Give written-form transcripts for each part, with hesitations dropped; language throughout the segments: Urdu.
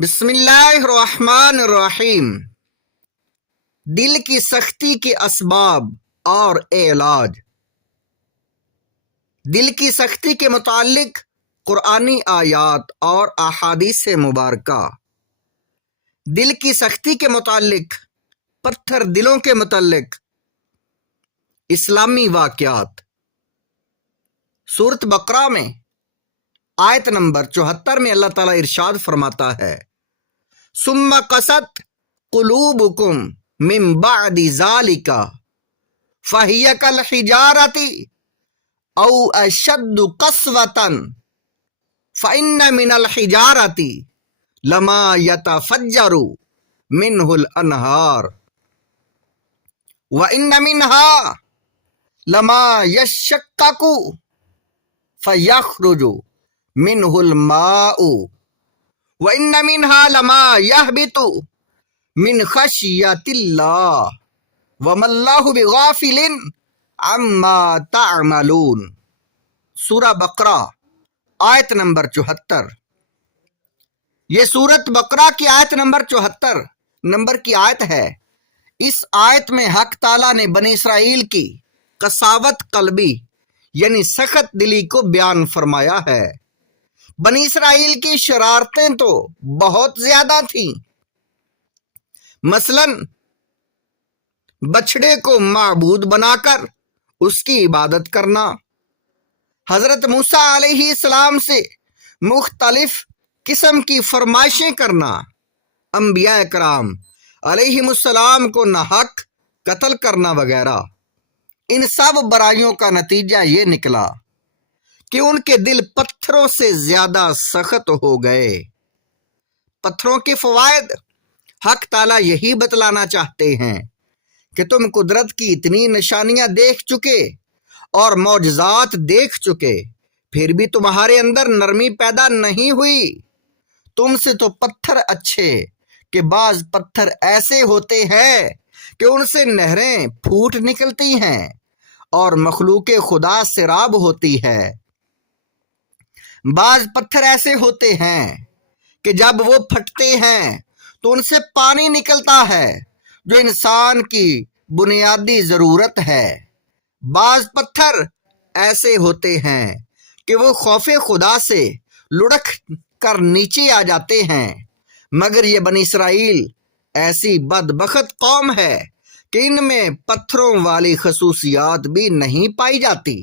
بسم اللہ الرحمن الرحیم۔ دل کی سختی کے اسباب اور علاج۔ دل کی سختی کے متعلق قرآنی آیات اور احادیث مبارکہ۔ دل کی سختی کے متعلق، پتھر دلوں کے متعلق اسلامی واقعات۔ سورۃ بقرہ میں آیت نمبر 74 میں اللہ تعالیٰ ارشاد فرماتا ہے، ثم قست قلوبکم من بعد ذالک فہی کالحجارۃ او اشد قسوۃ فإن من الحجارۃ لما یتفجر منہ الانہار وإن منها لما یشقق فیخرج منہ الماء وَإِنَّ مِنْهَا لَمَا يَهْبِطُ مِنْ خَشْيَةِ اللَّهِ وَمَا اللَّهُ بِغَافِلٍ عَمَّا تَعْمَلُونَ۔ سورہ بقرہ آیت نمبر 74۔ یہ سورۃ بقرہ کی آیت نمبر 74 نمبر کی آیت ہے۔ اس آیت میں حق تعالیٰ نے بنی اسرائیل کی قساوت قلبی یعنی سخت دلی کو بیان فرمایا ہے۔ بنی اسرائیل کی شرارتیں تو بہت زیادہ تھیں، مثلا بچھڑے کو معبود بنا کر اس کی عبادت کرنا، حضرت موسیٰ علیہ السلام سے مختلف قسم کی فرمائشیں کرنا، انبیاء کرام علیہم السلام کو ناحق قتل کرنا وغیرہ۔ ان سب برائیوں کا نتیجہ یہ نکلا کہ ان کے دل پتھروں سے زیادہ سخت ہو گئے۔ پتھروں کے فوائد حق تعالیٰ یہی بتلانا چاہتے ہیں کہ تم قدرت کی اتنی نشانیاں دیکھ چکے اور معجزات دیکھ چکے، پھر بھی تمہارے اندر نرمی پیدا نہیں ہوئی۔ تم سے تو پتھر اچھے کہ بعض پتھر ایسے ہوتے ہیں کہ ان سے نہریں پھوٹ نکلتی ہیں اور مخلوق خدا سیراب ہوتی ہے۔ بعض پتھر ایسے ہوتے ہیں کہ جب وہ پھٹتے ہیں تو ان سے پانی نکلتا ہے جو انسان کی بنیادی ضرورت ہے۔ بعض پتھر ایسے ہوتے ہیں کہ وہ خوف خدا سے لڑک کر نیچے آ جاتے ہیں، مگر یہ بنی اسرائیل ایسی بدبخت قوم ہے کہ ان میں پتھروں والی خصوصیات بھی نہیں پائی جاتی۔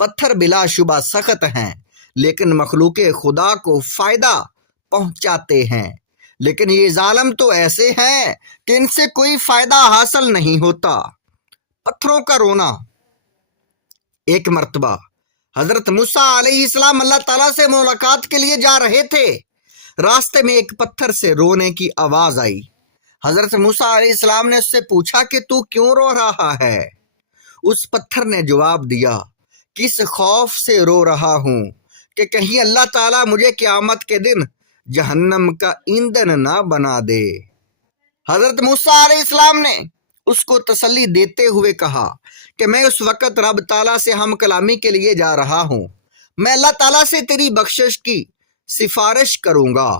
پتھر بلا شبہ سخت ہیں لیکن مخلوق خدا کو فائدہ پہنچاتے ہیں، لیکن یہ ظالم تو ایسے ہیں کہ ان سے کوئی فائدہ حاصل نہیں ہوتا۔ پتھروں کا رونا۔ ایک مرتبہ حضرت موسیٰ علیہ السلام اللہ تعالیٰ سے ملاقات کے لیے جا رہے تھے، راستے میں ایک پتھر سے رونے کی آواز آئی۔ حضرت موسیٰ علیہ السلام نے اس سے پوچھا کہ تو کیوں رو رہا ہے؟ اس پتھر نے جواب دیا، کس خوف سے رو رہا ہوں کہ کہیں اللہ تعالیٰ مجھے قیامت کے دن جہنم کا ایندھن نہ بنا دے۔ حضرت موسیٰ علیہ السلام نے اس کو تسلی دیتے ہوئے کہا کہ میں اس وقت رب تعالیٰ سے ہم کلامی کے لیے جا رہا ہوں، میں اللہ تعالیٰ سے تیری بخشش کی سفارش کروں گا۔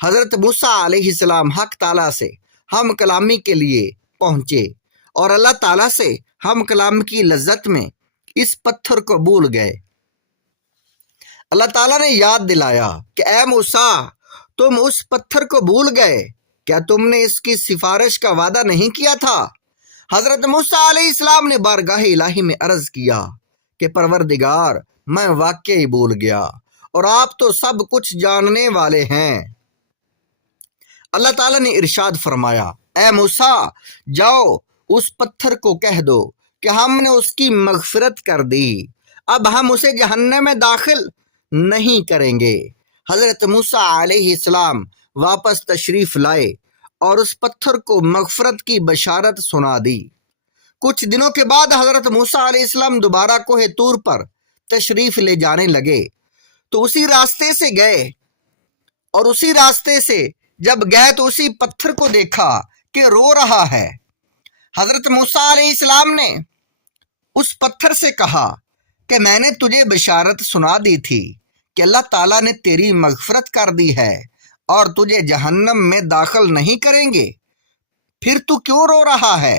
حضرت موسیٰ علیہ السلام حق تعالیٰ سے ہم کلامی کے لیے پہنچے اور اللہ تعالیٰ سے ہم کلام کی لذت میں اس پتھر کو بھول گئے۔ اللہ تعالیٰ نے یاد دلایا کہ اے موسیٰ، تم اس پتھر کو بھول گئے، کیا تم نے اس کی سفارش کا وعدہ نہیں کیا تھا؟ حضرت موسیٰ علیہ السلام نے بارگاہ الہی میں عرض کیا کہ پروردگار، میں واقعی بھول گیا اور آپ تو سب کچھ جاننے والے ہیں۔ اللہ تعالیٰ نے ارشاد فرمایا، اے موسیٰ، جاؤ اس پتھر کو کہہ دو کہ ہم نے اس کی مغفرت کر دی، اب ہم اسے جہنم میں داخل نہیں کریں گے۔ حضرت موسیٰ علیہ السلام واپس تشریف لائے اور اس پتھر کو مغفرت کی بشارت سنا دی۔ کچھ دنوں کے بعد حضرت موسیٰ علیہ السلام دوبارہ کوہ طور پر تشریف لے جانے لگے تو اسی راستے سے گئے، اور اسی راستے سے جب گئے تو اسی پتھر کو دیکھا کہ رو رہا ہے۔ حضرت موسیٰ علیہ السلام نے اس پتھر سے کہا کہ میں نے تجھے بشارت سنا دی تھی کہ اللہ تعالیٰ نے تیری مغفرت کر دی ہے، اور تجھے جہنم میں داخل نہیں کریں گے، پھر تو کیوں رو رہا ہے؟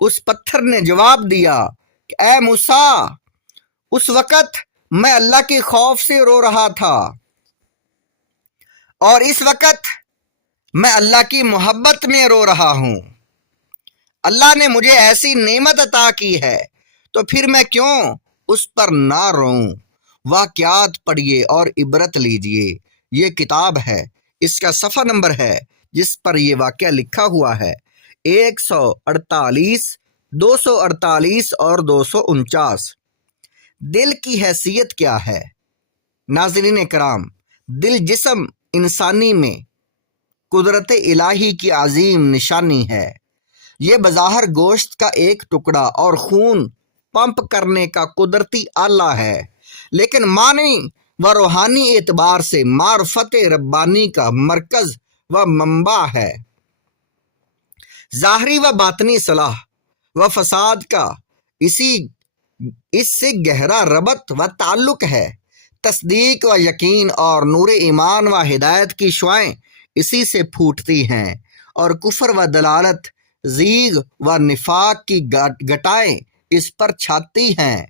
اس پتھر نے جواب دیا کہ اے موسیٰ، اس وقت میں اللہ کے خوف سے رو رہا تھا، اور اس وقت میں اللہ کی محبت میں رو رہا ہوں۔ اللہ نے مجھے ایسی نعمت عطا کی ہے تو پھر میں کیوں اس پر نہ روؤں؟ واقعات پڑھیے اور عبرت لیجیے۔ یہ کتاب ہے، اس کا صفحہ نمبر ہے جس پر یہ واقعہ لکھا ہوا ہے 148، 248 اور 249۔ دل کی حیثیت کیا ہے؟ ناظرین کرام، دل جسم انسانی میں قدرت الہی کی عظیم نشانی ہے۔ یہ بظاہر گوشت کا ایک ٹکڑا اور خون پمپ کرنے کا قدرتی آلہ ہے، لیکن معنوی و روحانی اعتبار سے معرفت ربانی کا مرکز و منبع ہے۔ ظاہری و باطنی صلاح و فساد کا اس سے گہرا ربط و تعلق ہے۔ تصدیق و یقین اور نور ایمان و ہدایت کی شعائیں اسی سے پھوٹتی ہیں، اور کفر و دلالت، زیغ و نفاق کی گٹائیں اس پر چھاتی ہیں۔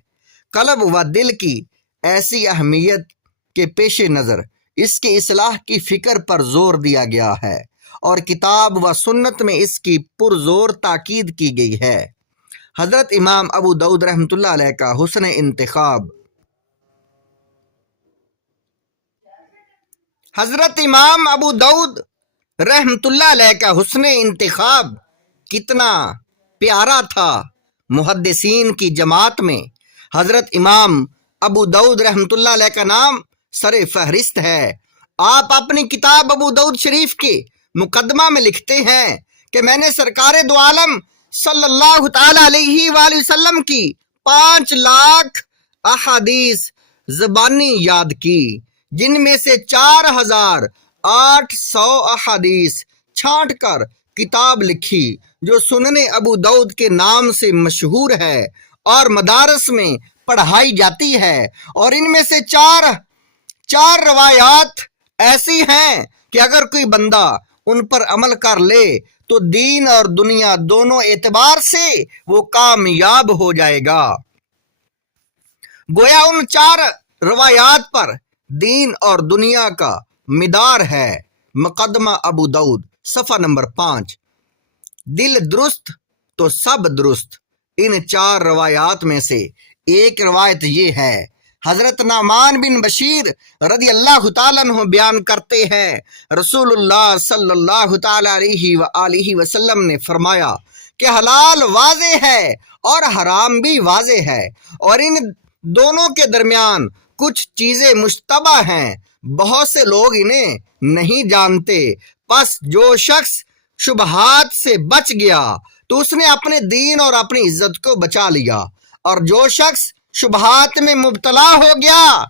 قلب و دل کی ایسی اہمیت کے پیش نظر اس کی اصلاح کی فکر پر زور دیا گیا ہے، اور کتاب و سنت میں اس کی پرزور تاکید کی گئی ہے۔ حضرت امام ابو داؤد رحمۃ اللہ علیہ کا حسن انتخاب۔ حضرت امام ابو داؤد رحمۃ اللہ علیہ کا حسن انتخاب کتنا پیارا تھا۔ محدثین کی جماعت میں حضرت امام ابو داؤد رحمۃ اللہ علیہ کا نام سر فہرست ہے۔ آپ اپنی کتاب ابو داؤد شریف کے مقدمہ میں لکھتے ہیں کہ میں نے سرکار دو عالم صلی اللہ تعالی علیہ وآلہ وسلم کی 5 لاکھ احادیث زبانی یاد کی، جن میں سے 4800 احادیث چھانٹ کر کتاب لکھی جو سنن ابو داؤد کے نام سے مشہور ہے اور مدارس میں پڑھائی جاتی ہے، اور ان میں سے چار روایات ایسی ہیں کہ اگر کوئی بندہ ان پر عمل کر لے تو دین اور دنیا دونوں اعتبار سے وہ کامیاب ہو جائے گا۔ گویا ان 4 روایات پر دین اور دنیا کا مدار ہے۔ مقدمہ ابو داؤد صفحہ نمبر 5۔ دل درست تو سب درست۔ ان 4 روایات میں سے ایک روایت یہ ہے، حضرت نعمان بن بشیر رضی اللہ تعالیٰ عنہ بیان کرتے ہیں، رسول اللہ صلی اللہ تعالیٰ علیہ وآلہ وسلم نے فرمایا کہ حلال واضح ہے اور حرام بھی واضح ہے، اور ان دونوں کے درمیان کچھ چیزیں مشتبہ ہیں، بہت سے لوگ انہیں نہیں جانتے۔ پس جو شخص شبہات سے بچ گیا تو اس نے اپنے دین اور اپنی عزت کو بچا لیا، اور جو شخص شبہات میں مبتلا ہو گیا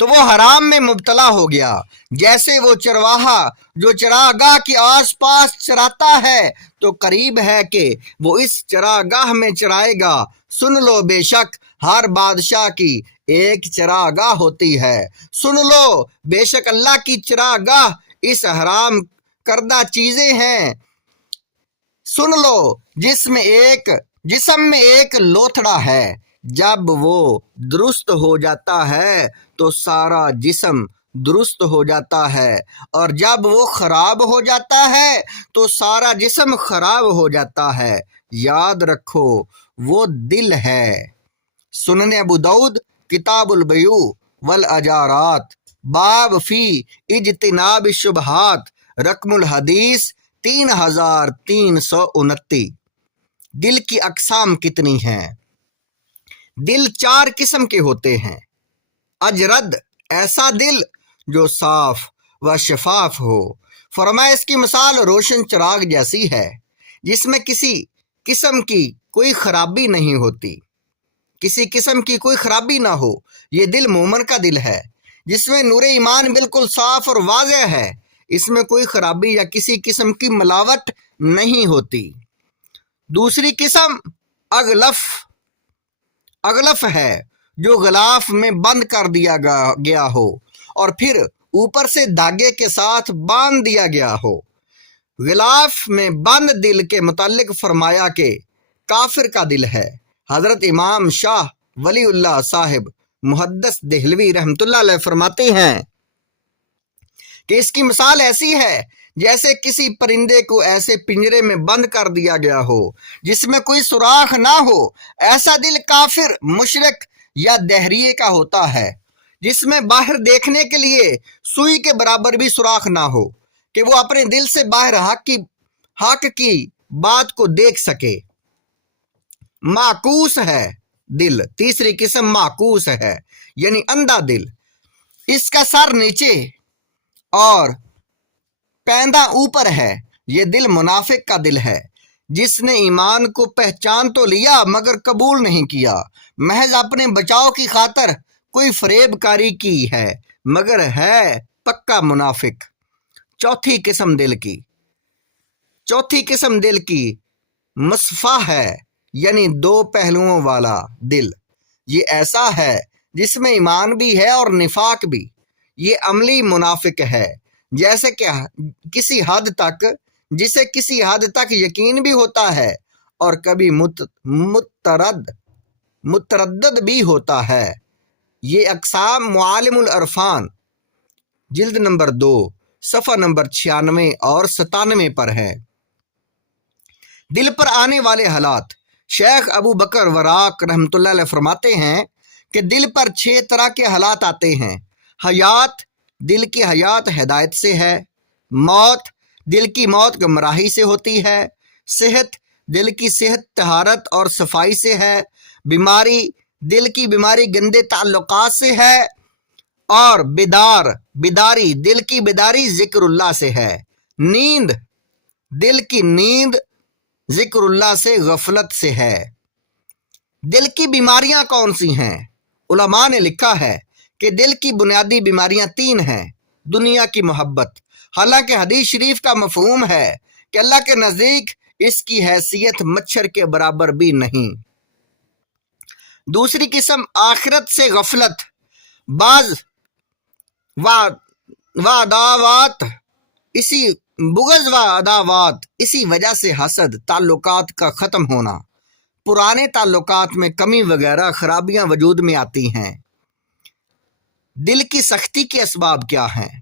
تو وہ حرام میں مبتلا ہو گیا۔ جیسے وہ چرواہا جو چراگاہ کے آس پاس چراتا ہے تو قریب ہے کہ وہ اس چراگاہ میں چرائے گا۔ سن لو، بے شک ہر بادشاہ کی ایک چراگاہ ہوتی ہے۔ سن لو، بے شک اللہ کی چراگاہ اس حرام کردہ چیزیں ہیں۔ سن لو، جسم میں ایک لوتھڑا ہے، جب وہ درست ہو جاتا ہے تو سارا جسم درست ہو جاتا ہے، اور جب وہ خراب ہو جاتا ہے تو سارا جسم خراب ہو جاتا ہے۔ یاد رکھو، وہ دل ہے۔ سنن ابو داؤد کتاب البیوع والاجارات، باب فی اجتناب الشبہات، رقم الحدیث 3329۔ دل کی اقسام کتنی ہیں؟ دل 4 قسم کے ہوتے ہیں۔ اجرد، ایسا دل جو صاف و شفاف ہو۔ فرمایا اس کی مثال روشن چراغ جیسی ہے، جس میں کسی قسم کی کوئی خرابی نہیں ہوتی، کسی قسم کی کوئی خرابی نہ ہو۔ یہ دل مومن کا دل ہے، جس میں نور ایمان بالکل صاف اور واضح ہے، اس میں کوئی خرابی یا کسی قسم کی ملاوٹ نہیں ہوتی۔ دوسری قسم اغلف ہے، جو غلاف میں بند کر دیا گیا ہو اور پھر اوپر سے دھاگے کے ساتھ باندھ دیا گیا ہو۔ غلاف میں بند دل کے متعلق فرمایا کہ کافر کا دل ہے۔ حضرت امام شاہ ولی اللہ صاحب محدث دہلوی رحمۃ اللہ علیہ فرماتے ہیں کہ اس کی مثال ایسی ہے جیسے کسی پرندے کو ایسے پنجرے میں بند کر دیا گیا ہو جس میں کوئی سوراخ نہ ہو۔ ایسا دل کافر، مشرک یا دہریے کا ہوتا ہے جس میں باہر دیکھنے کے لیے سوئی کے برابر بھی سوراخ نہ ہو کہ وہ اپنے دل سے باہر حق کی بات کو دیکھ سکے۔ معکوس ہے دل، تیسری قسم معکوس ہے یعنی اندھا دل۔ اس کا سر نیچے اور پیندہ اوپر ہے۔ یہ دل منافق کا دل ہے جس نے ایمان کو پہچان تو لیا مگر قبول نہیں کیا، محض اپنے بچاؤ کی خاطر کوئی فریب کاری کی ہے مگر ہے پکا منافق۔ چوتھی قسم دل کی مصفا ہے یعنی دو پہلوؤں والا دل۔ یہ ایسا ہے جس میں ایمان بھی ہے اور نفاق بھی۔ یہ عملی منافق ہے جسے کسی حد تک یقین بھی ہوتا ہے اور کبھی متردد بھی ہوتا ہے۔ یہ اقسام معالم العرفان جلد نمبر 2 صفحہ نمبر 96 اور 97 پر ہے۔ دل پر آنے والے حالات۔ شیخ ابو بکر وراق رحمۃ اللہ علیہ فرماتے ہیں کہ دل پر 6 طرح کے حالات آتے ہیں۔ حیات، دل کی حیات ہدایت سے ہے۔ موت، دل کی موت گمراہی سے ہوتی ہے۔ صحت، دل کی صحت طہارت اور صفائی سے ہے۔ بیماری، دل کی بیماری گندے تعلقات سے ہے۔ اور بیداری، دل کی بیداری ذکر اللہ سے ہے۔ نیند، دل کی نیند ذکر اللہ سے غفلت سے ہے۔ دل کی بیماریاں کون سی ہیں؟ علماء نے لکھا ہے کہ دل کی بنیادی بیماریاں 3 ہیں۔ دنیا کی محبت، حالانکہ حدیث شریف کا مفہوم ہے کہ اللہ کے نزدیک اس کی حیثیت مچھر کے برابر بھی نہیں۔ دوسری قسم آخرت سے غفلت، بعض بغض و عداوات، اسی وجہ سے حسد، تعلقات کا ختم ہونا، پرانے تعلقات میں کمی وغیرہ خرابیاں وجود میں آتی ہیں۔ دل کی سختی کے اسباب کیا ہیں؟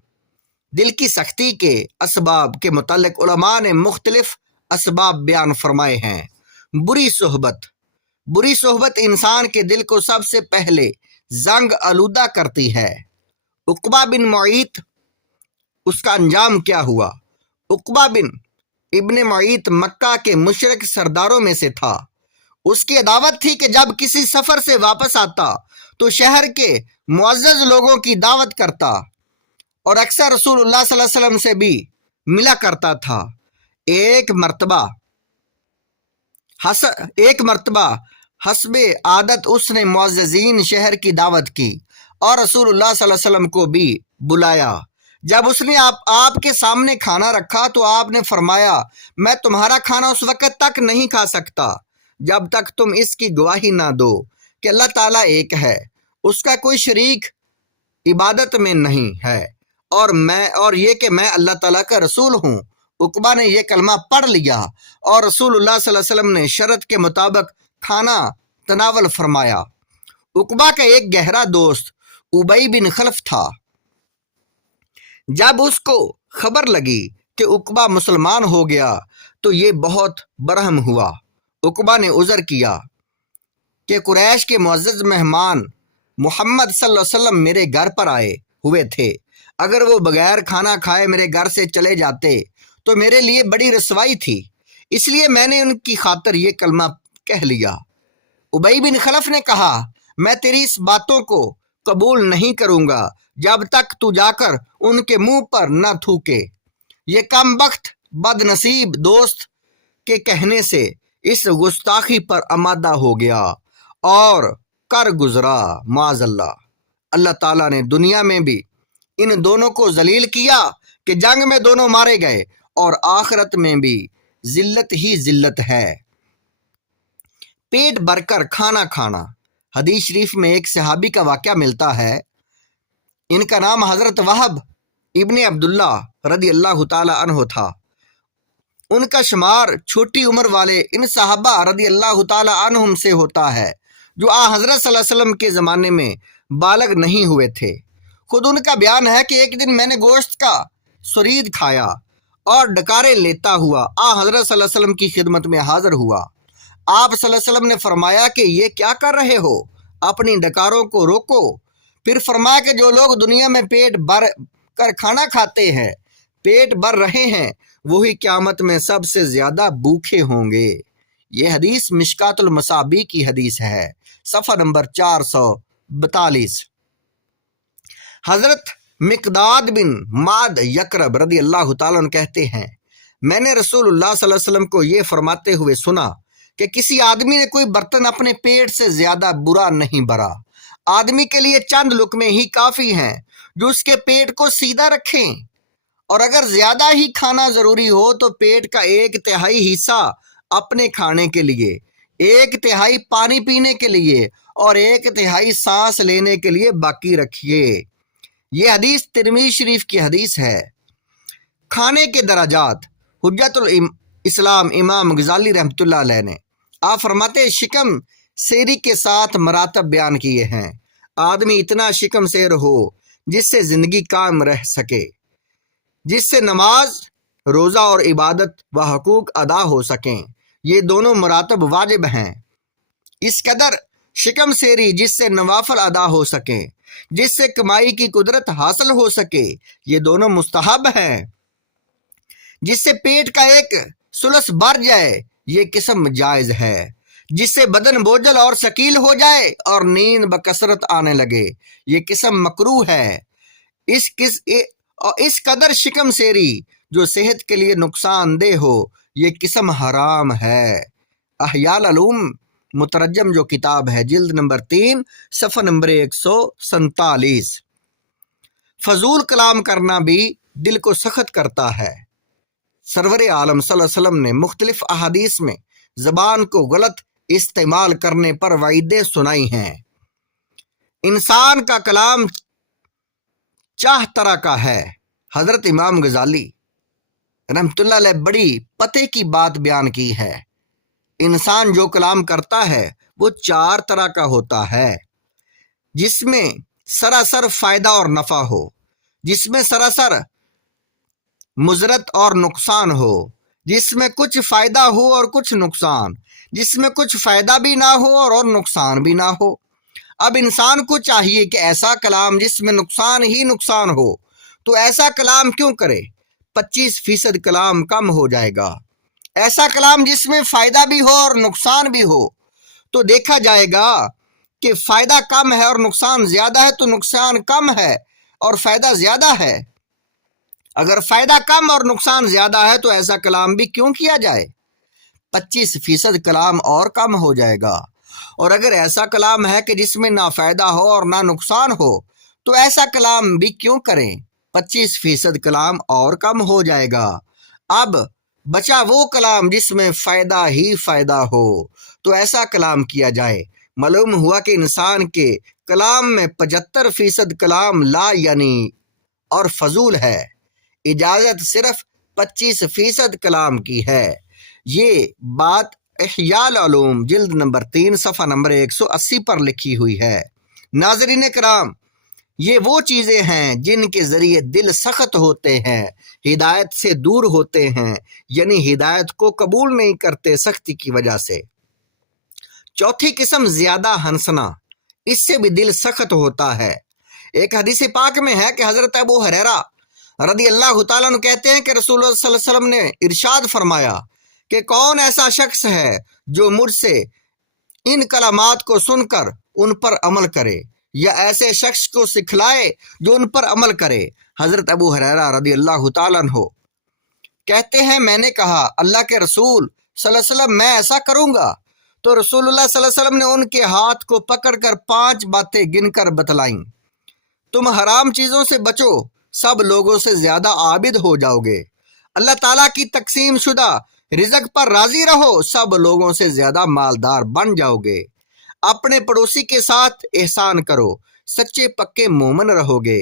دل کی سختی کے اسباب کے متعلق علماء نے مختلف اسباب بیان فرمائے ہیں۔ بری صحبت انسان کے دل کو سب سے پہلے زنگ آلودہ کرتی ہے۔ عقبہ بن معیط، اس کا انجام کیا ہوا؟ عقبہ بن ابن معیط مکہ کے مشرک سرداروں میں سے تھا۔ اس کی عداوت تھی کہ جب کسی سفر سے واپس آتا تو شہر کے معزز لوگوں کی دعوت کرتا اور اکثر رسول اللہ صلی اللہ علیہ وسلم سے بھی ملا کرتا تھا۔ ایک مرتبہ حسب عادت اس نے معززین شہر کی دعوت کی اور رسول اللہ صلی اللہ علیہ وسلم کو بھی بلایا۔ جب اس نے آپ کے سامنے کھانا رکھا تو آپ نے فرمایا، میں تمہارا کھانا اس وقت تک نہیں کھا سکتا جب تک تم اس کی گواہی نہ دو کہ اللہ تعالیٰ ایک ہے، اس کا کوئی شریک عبادت میں نہیں ہے، اور یہ کہ میں اللہ تعالیٰ کا رسول ہوں۔ عقبہ نے یہ کلمہ پڑھ لیا اور رسول اللہ صلی اللہ علیہ وسلم نے شرط کے مطابق کھانا تناول فرمایا۔ عقبہ کا ایک گہرا دوست ابی بن خلف تھا۔ جب اس کو خبر لگی کہ عقبہ مسلمان ہو گیا تو یہ بہت برہم ہوا۔ عقبہ نے عذر کیا کہ قریش کے معزز مہمان محمد صلی اللہ علیہ وسلم میرے گھر پر آئے ہوئے تھے، اگر وہ بغیر کھانا کھائے میرے گھر سے چلے جاتے تو میرے لیے بڑی رسوائی تھی، اس لیے میں نے ان کی خاطر یہ کلمہ کہہ لیا۔ ابی بن خلف نے کہا، میں تیری اس باتوں کو قبول نہیں کروں گا جب تک تو جا کر ان کے منہ پر نہ تھوکے۔ یہ کم بخت بد نصیب دوست کے کہنے سے اس گستاخی پر آمادہ ہو گیا اور کر گزرا۔ معاذ اللہ، اللہ تعالیٰ نے دنیا میں بھی ان دونوں کو ذلیل کیا کہ جنگ میں دونوں مارے گئے، اور آخرت میں بھی ذلت ہی ذلت ہے۔ پیٹ بھر کر کھانا کھانا۔ حدیث شریف میں ایک صحابی کا واقعہ ملتا ہے، ان کا نام حضرت وہب ابن عبداللہ رضی اللہ تعالی عنہ تھا۔ ان کا شمار چھوٹی عمر والے ان صحابہ رضی اللہ تعالی عنہم سے ہوتا ہے جو حضرت صلی اللہ علیہ وسلم کے زمانے میں بالغ نہیں ہوئے تھے۔ خود ان کا بیان ہے کہ ایک دن میں نے گوشت کا سرید کھایا اور ڈکارے لیتا ہوا حضرت صلی اللہ علیہ وسلم کی خدمت میں حاضر ہوا۔ آپ صلی اللہ علیہ وسلم نے فرمایا کہ یہ کیا کر رہے ہو، اپنی ڈکاروں کو روکو۔ پھر فرمایا کہ جو لوگ دنیا میں پیٹ بھر کر کھانا کھاتے ہیں، پیٹ بھر رہے ہیں، وہی قیامت میں سب سے زیادہ بھوکے ہوں گے۔ یہ حدیث مشکات المصابیح کی حدیث ہے، صفحہ نمبر 442۔ حضرت مقداد بن معد یکرب رضی اللہ تعالیٰ عنہ کہتے ہیں، میں نے رسول اللہ صلی اللہ علیہ وسلم کو یہ فرماتے ہوئے سنا کہ کسی آدمی نے کوئی برتن اپنے پیٹ سے زیادہ برا نہیں بھرا۔ آدمی کے لیے چند لقمے ہی کافی ہیں جو اس کے پیٹ کو سیدھا رکھیں، اور اگر زیادہ ہی کھانا ضروری ہو تو پیٹ کا 1/3 حصہ اپنے کھانے کے لیے، 1/3 پانی پینے کے لیے اور 1/3 سانس لینے کے لیے باقی رکھیے۔ یہ حدیث ترمذی شریف کی حدیث ہے۔ کھانے کے درجات، حجت الاسلام امام غزالی رحمۃ اللہ علیہ نے آپ فرماتے شکم سیری کے 7 مراتب بیان کیے ہیں۔ آدمی اتنا شکم سیر ہو جس سے زندگی قائم رہ سکے، جس سے نماز، روزہ اور عبادت و حقوق ادا ہو سکیں۔ یہ دونوں مراتب واجب ہیں۔ اس قدر شکم سیری جس سے نوافل ادا ہو سکیں، جس سے کمائی کی قدرت حاصل ہو سکے، یہ دونوں مستحب ہیں۔ جس سے پیٹ کا 1 بھر جائے، یہ قسم جائز ہے۔ جس سے بدن بوجھل اور ثقیل ہو جائے اور نیند بکثرت آنے لگے، یہ قسم مکروہ ہے۔ اس قدر شکم سیری جو صحت کے لیے نقصان دہ ہو، یہ قسم حرام ہے۔ احیاء العلوم مترجم جو کتاب ہے، جلد نمبر 3 صفحہ نمبر 147۔ فضول کلام کرنا بھی دل کو سخت کرتا ہے۔ سرور عالم صلی اللہ علیہ وسلم نے مختلف احادیث میں زبان کو غلط استعمال کرنے پر وعیدیں سنائی ہیں۔ انسان کا کلام چاہ طرح کا ہے۔ حضرت امام غزالی رحمۃ اللہ علیہ بڑی پتے کی بات بیان کی ہے۔ انسان جو کلام کرتا ہے وہ 4 طرح کا ہوتا ہے، جس میں سراسر فائدہ اور نفع ہو، جس میں سراسر مضرت اور نقصان ہو، جس میں کچھ فائدہ ہو اور کچھ نقصان، جس میں کچھ فائدہ بھی نہ ہو اور نقصان بھی نہ ہو۔ اب انسان کو چاہیے کہ ایسا کلام جس میں نقصان ہی نقصان ہو تو ایسا کلام کیوں کرے؟ 25% کلام کم ہو جائے گا۔ ایسا کلام جس میں فائدہ بھی ہو اور نقصان بھی ہو تو دیکھا جائے گا کہ فائدہ کم ہے اور نقصان زیادہ ہے، تو نقصان کم ہے اور فائدہ زیادہ ہے۔ اگر فائدہ کم اور نقصان زیادہ ہے تو ایسا کلام بھی کیوں کیا جائے؟ 25% کلام اور کم ہو جائے گا۔ اور اگر ایسا کلام ہے کہ جس میں نہ فائدہ ہو اور نہ نقصان ہو تو ایسا کلام بھی کیوں کریں؟ 25% کلام اور کم ہو جائے گا۔ اب بچا وہ کلام جس میں فائدہ ہی فائدہ ہو تو ایسا کلام کیا جائے۔ معلوم ہوا کہ انسان کے کلام میں 75% کلام لا یعنی اور فضول ہے۔ اجازت صرف 25% کلام کی ہے۔ یہ بات احیاء العلوم جلد نمبر 3 صفحہ نمبر 180 پر لکھی ہوئی ہے۔ ناظرین کرام، یہ وہ چیزیں ہیں جن کے ذریعے دل سخت ہوتے ہیں، ہدایت سے دور ہوتے ہیں، یعنی ہدایت کو قبول نہیں کرتے سختی کی وجہ سے۔ چوتھی قسم زیادہ ہنسنا، اس سے بھی دل سخت ہوتا ہے۔ ایک حدیث پاک میں ہے کہ حضرت ابو ہریرہ رضی اللہ تعالیٰ عنہ کہتے ہیں کہ رسول اللہ صلی اللہ علیہ وسلم نے ارشاد فرمایا کہ کون ایسا شخص ہے جو مجھ سے ان کلمات کو سن کر ان پر عمل کرے، یا ایسے شخص کو سکھلائے جو ان پر عمل کرے۔ حضرت ابو ہریرہ رضی اللہ تعالیٰ عنہ کہتے ہیں میں نے کہا اللہ کے رسول صلی اللہ علیہ وسلم میں ایسا کروں گا؟ تو رسول اللہ صلی اللہ علیہ وسلم نے ان کے ہاتھ کو پکڑ کر 5 باتیں گن کر بتلائیں۔ تم حرام چیزوں سے بچو، سب لوگوں سے زیادہ عابد ہو جاؤ گے۔ اللہ تعالیٰ کی تقسیم شدہ رزق پر راضی رہو، سب لوگوں سے زیادہ مالدار بن جاؤ گے۔ اپنے پڑوسی کے ساتھ احسان کرو، سچے پکے مومن رہو گے۔